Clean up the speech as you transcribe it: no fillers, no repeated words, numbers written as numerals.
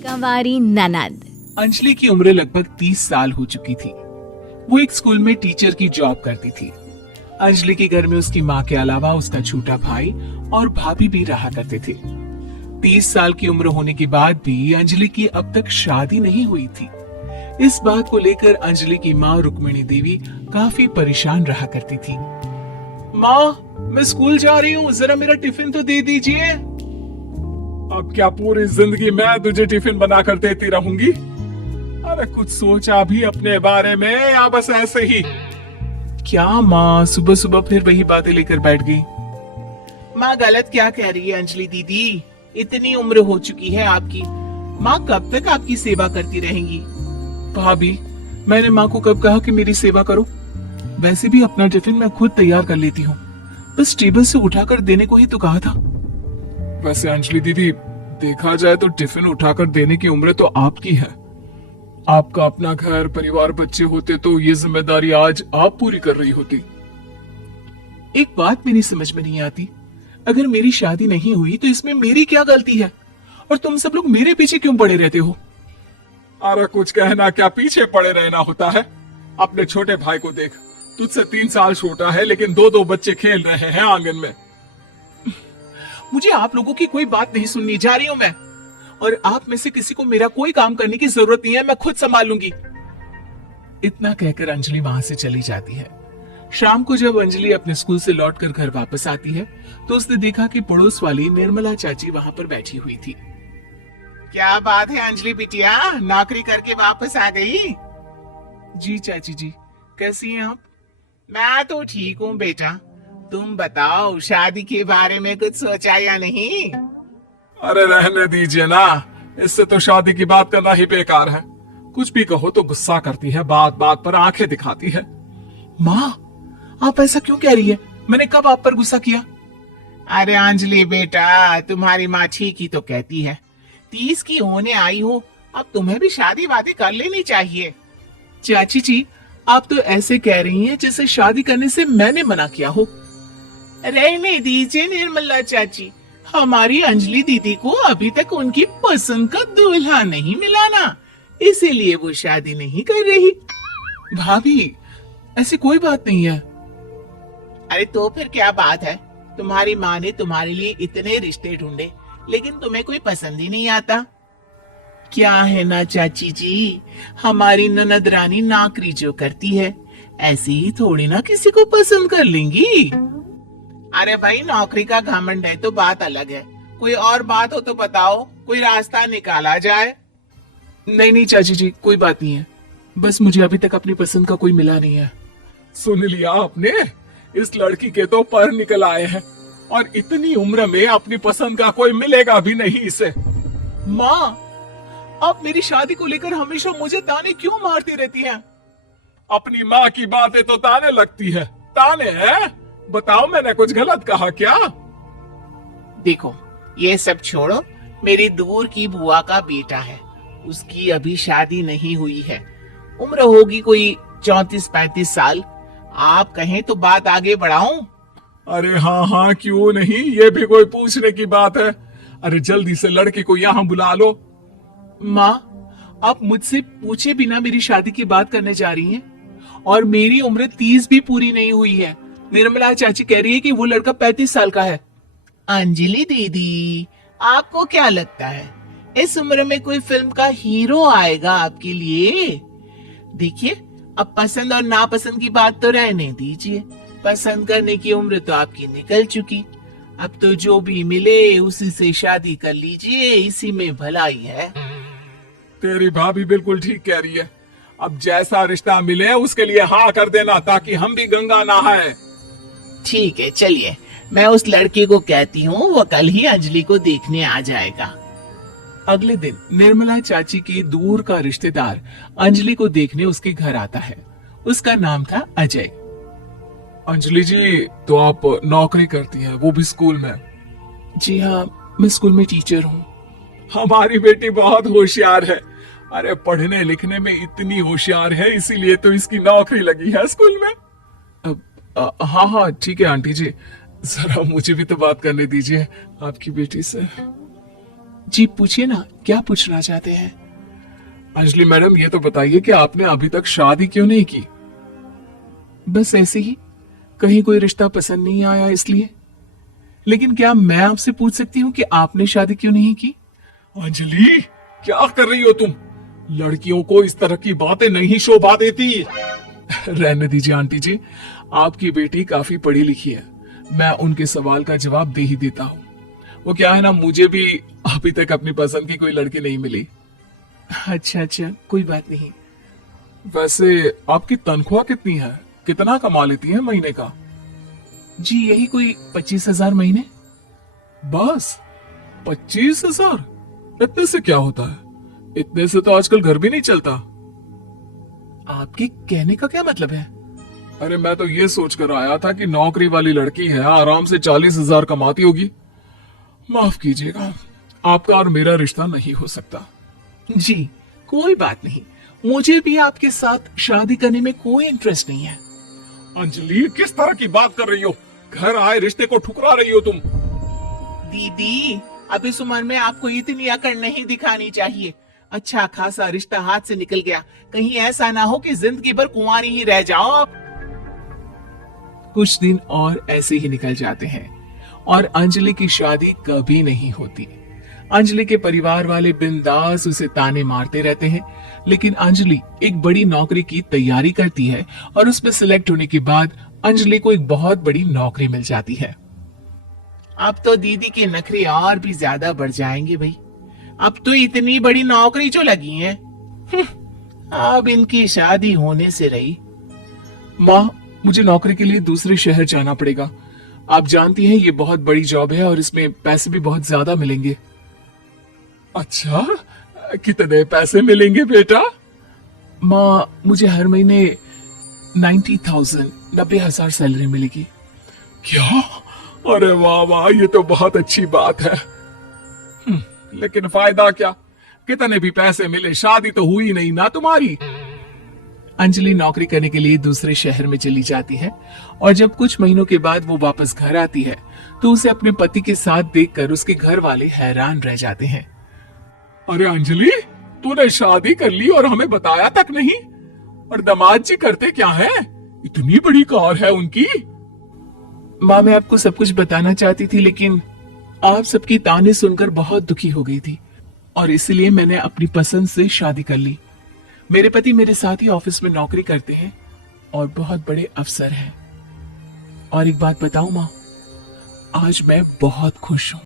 कंवारी ननद। अंजलि की उम्र लगभग 30 साल हो चुकी थी। वो एक स्कूल में टीचर की जॉब करती थी। अंजलि के घर में उसकी माँ के अलावा उसका छोटा भाई और भाभी भी रहा करते थे। 30 साल की उम्र होने के बाद भी अंजलि की अब तक शादी नहीं हुई थी। इस बात को लेकर अंजलि की माँ रुक्मिणी देवी काफी परेशान रहा करती थी। माँ, मैं स्कूल जा रही हूँ, जरा मेरा टिफिन तो दे दीजिए। अब क्या पूरी जिंदगी मैं तुझे टिफिन बनाकर देती रहूंगी? अरे कुछ सोचा भी अपने बारे में या बस ऐसे ही? क्या माँ सुबह सुबह फिर वही बातें लेकर बैठ गई? माँ गलत क्या कह रही है अंजलि दीदी? इतनी उम्र हो चुकी है आपकी, माँ कब तक आपकी सेवा करती रहेंगी? भाभी, मैंने माँ को कब कहा कि मेरी सेवा करो? वैसे भी अपना टिफिन मैं खुद तैयार कर लेती हूँ, बस टेबल से उठाकर देने को ही तो कहा था। वैसे अंजलि दीदी, देखा जाए तो टिफिन उठाकर देने की उम्र तो आपकी है। आपका अपना घर परिवार बच्चे होते तो ये जिम्मेदारी आज आप पूरी कर रही होती। एक बात मेरी समझ में नहीं आती, अगर मेरी शादी नहीं हुई तो इसमें मेरी क्या गलती है और तुम सब लोग मेरे पीछे क्यों पड़े रहते हो? अरे कुछ कहना क्या पीछे पड़े रहना होता है? अपने छोटे भाई को देख, तुझसे 3 साल छोटा है लेकिन 2-2 बच्चे खेल रहे हैं आंगन में। मुझे आप लोगों की कोई बात नहीं सुननी, जा रही हूं मैं। और आप में से किसी को मेरा कोई काम करने की जरूरत नहीं है, मैं खुद संभाल लूंगी। इतना कहकर अंजलि वहां से चली जाती है। शाम को जब अंजलि अपने स्कूल से लौटकर घर वापस आती है तो उसने देखा कि पड़ोस वाली निर्मला चाची वहां पर बैठी हुई थी। क्या बात है अंजलि बिटिया, नौकरी करके वापस आ गई? जी चाची जी, कैसी हैं आप? मैं तो ठीक हूँ बेटा, तुम बताओ शादी के बारे में कुछ सोचा या नहीं? अरे रहने दीजिए ना, इससे तो शादी की बात करना ही बेकार है। कुछ भी कहो तो गुस्सा करती है, बात बात पर आंखें दिखाती है। माँ, आप ऐसा क्यों कह रही है? मैंने कब आप पर गुस्सा किया? अरे अंजलि बेटा, तुम्हारी माँ ठीक ही तो कहती है। 30 की होने आई हो, अब तुम्हें भी शादी वादी कर लेनी चाहिए। चाची जी, आप तो ऐसे कह रही हैं जैसे शादी करने से मैंने मना किया हो। रहने दीजिए निर्मला चाची, हमारी अंजलि दीदी को अभी तक उनकी पसंद का दूल्हा नहीं मिला ना, इसीलिए वो शादी नहीं कर रही। भाभी, ऐसी कोई बात नहीं है। अरे तो फिर क्या बात है? तुम्हारी माँ ने तुम्हारे लिए इतने रिश्ते ढूंढे लेकिन तुम्हें कोई पसंद ही नहीं आता। क्या है ना चाची जी, हमारी ननद रानी नौकरी जो करती है ऐसे ही थोड़ी ना किसी को पसंद कर लेंगी। अरे भाई, नौकरी का घमंड है तो बात अलग है, कोई और बात हो तो बताओ, कोई रास्ता निकाला जाए। नहीं नहीं चाची जी, कोई बात नहीं है, बस मुझे अभी तक अपनी पसंद का कोई मिला नहीं है। सुन लिया आपने, इस लड़की के तो पर निकल आए हैं और इतनी उम्र में अपनी पसंद का कोई मिलेगा भी नहीं इसे। माँ, आप मेरी शादी को लेकर हमेशा मुझे ताने क्यों मारती रहती हैं? अपनी माँ की बातें तो ताने लगती है। ताने हैं? बताओ, मैंने कुछ गलत कहा क्या? देखो, ये सब छोड़ो, मेरी दूर की बुआ का बेटा है, उसकी अभी शादी नहीं हुई है, उम्र होगी कोई 34-35 साल। आप कहें तो बात आगे बढ़ाऊं? अरे हाँ हाँ, क्यों नहीं, ये भी कोई पूछने की बात है। अरे जल्दी से लड़की को यहाँ बुला लो। माँ, आप मुझसे पूछे बिना मेरी शादी की बात करने जा रही हैं? और मेरी उम्र 30 भी पूरी नहीं हुई है। निर्मला चाची कह रही है कि वो लड़का 35 साल का है। अंजलि दीदी, आपको क्या लगता है इस उम्र में कोई फिल्म का हीरो आएगा आपके लिए? देखिए, अब पसंद और नापसंद की बात तो रहने दीजिए, पसंद करने की उम्र तो आपकी निकल चुकी। अब तो जो भी मिले उसी से शादी कर लीजिए, इसी में भलाई है। तेरी भाभी बिल्कुल ठीक कह रही है, अब जैसा रिश्ता मिले उसके लिए हाँ कर देना ताकि हम भी गंगा नहाए। ठीक है, चलिए मैं उस लड़के को कहती हूँ, वो कल ही अंजलि को देखने आ जाएगा। अगले दिन निर्मला चाची के दूर का रिश्तेदार अंजलि को देखने उसके घर आता है। उसका नाम था अजय। अंजलि जी, तो आप नौकरी करती हैं, वो भी स्कूल में? जी हाँ, मैं स्कूल में टीचर हूँ। हमारी बेटी बहुत होशियार है। अरे पढ़ने लिखने में इतनी होशियार है, इसीलिए तो इसकी नौकरी लगी है स्कूल में। हाँ हाँ ठीक है आंटी जी, जरा मुझे भी तो बात करने दीजिए आपकी बेटी से। जी पूछिए ना, क्या पूछना चाहते हैं? अंजलि मैडम, ये तो बताइए कि आपने अभी तक शादी क्यों नहीं की? बस ऐसे ही, कहीं कोई रिश्ता पसंद नहीं आया इसलिए। लेकिन क्या मैं आपसे पूछ सकती हूँ कि आपने शादी क्यों नहीं की? अंजलि, क्या कर रही हो तुम? लड़कियों को इस तरह की बातें नहीं शोभा देती। रहने दीजिए आंटी जी, आपकी बेटी काफी पढ़ी लिखी है, मैं उनके सवाल का जवाब दे ही देता हूँ। वो क्या है ना, मुझे भी अभी तक अपनी पसंद की कोई लड़की नहीं मिली। अच्छा अच्छा, कोई बात नहीं। वैसे आपकी तनख्वाह कितनी है? कितना कमा लेती है महीने का? जी यही कोई 25,000 महीने। बस 25,000? इतने से क्या होता है? इतने से तो आजकल घर भी नहीं चलता। आपके कहने का क्या मतलब है? अरे मैं तो ये सोच कर आया था कि नौकरी वाली लड़की है, आराम से 40,000 कमाती होगी। माफ कीजिएगा, आपका और मेरा रिश्ता नहीं हो सकता। जी कोई बात नहीं, मुझे भी आपके साथ शादी करने में कोई इंटरेस्ट नहीं है। अंजलि, किस तरह की बात कर रही हो? घर आए रिश्ते को ठुकरा रही हो तुम। दीदी, अब इस उम्र में आपको इतनी अकड़ नहीं दिखानी चाहिए। अच्छा खासा रिश्ता हाथ से निकल गया, कहीं ऐसा ना हो कि जिंदगी भर कुंवारी ही रह जाओ आप। कुछ दिन और ऐसे ही निकल जाते हैं और अंजलि की शादी कभी नहीं होती। अंजलि के परिवार वाले बिंदास उसे ताने मारते रहते हैं, लेकिन अंजलि एक बड़ी नौकरी की तैयारी करती है और उसमें सिलेक्ट होने के बाद अंजलि को एक बहुत बड़ी नौकरी मिल जाती है। अब तो दीदी के नखरे और भी ज्यादा बढ़ जाएंगे भाई, अब तो इतनी बड़ी नौकरी जो लगी है। अब इनकी शादी होने से रही। माँ, मुझे नौकरी के लिए दूसरे शहर जाना पड़ेगा। आप जानती हैं ये बहुत बड़ी जॉब है और इसमें पैसे भी बहुत ज्यादा मिलेंगे। अच्छा, कितने पैसे मिलेंगे बेटा? माँ, मुझे हर महीने 90,000 सैलरी मिलेगी। क्या? अरे वाह वाह, ये तो बहुत अच्छी बात है। लेकिन फायदा क्या? कितने भी पैसे मिले, शादी तो हुई नहीं ना तुम्हारी। अंजलि नौकरी करने के लिए दूसरे शहर में चली जाती है और जब कुछ महीनों के बाद वो वापस घर आती है तो उसे अपने पति के साथ देखकर उसके घर वाले हैरान रह जाते हैं। अरे अंजलि, तूने शादी कर ली और हमें बताया तक नहीं। और दामाद जी करते क्या हैं? इतनी बड़ी कार है उनकी। माँ, मैं आपको सब कुछ बताना चाहती थी, लेकिन आप सबकी ताने सुनकर बहुत दुखी हो गई थी और इसलिए मैंने अपनी पसंद से शादी कर ली। मेरे पति मेरे साथ ही ऑफिस में नौकरी करते हैं और बहुत बड़े अफसर हैं। और एक बात बताऊं माँ, आज मैं बहुत खुश हूं।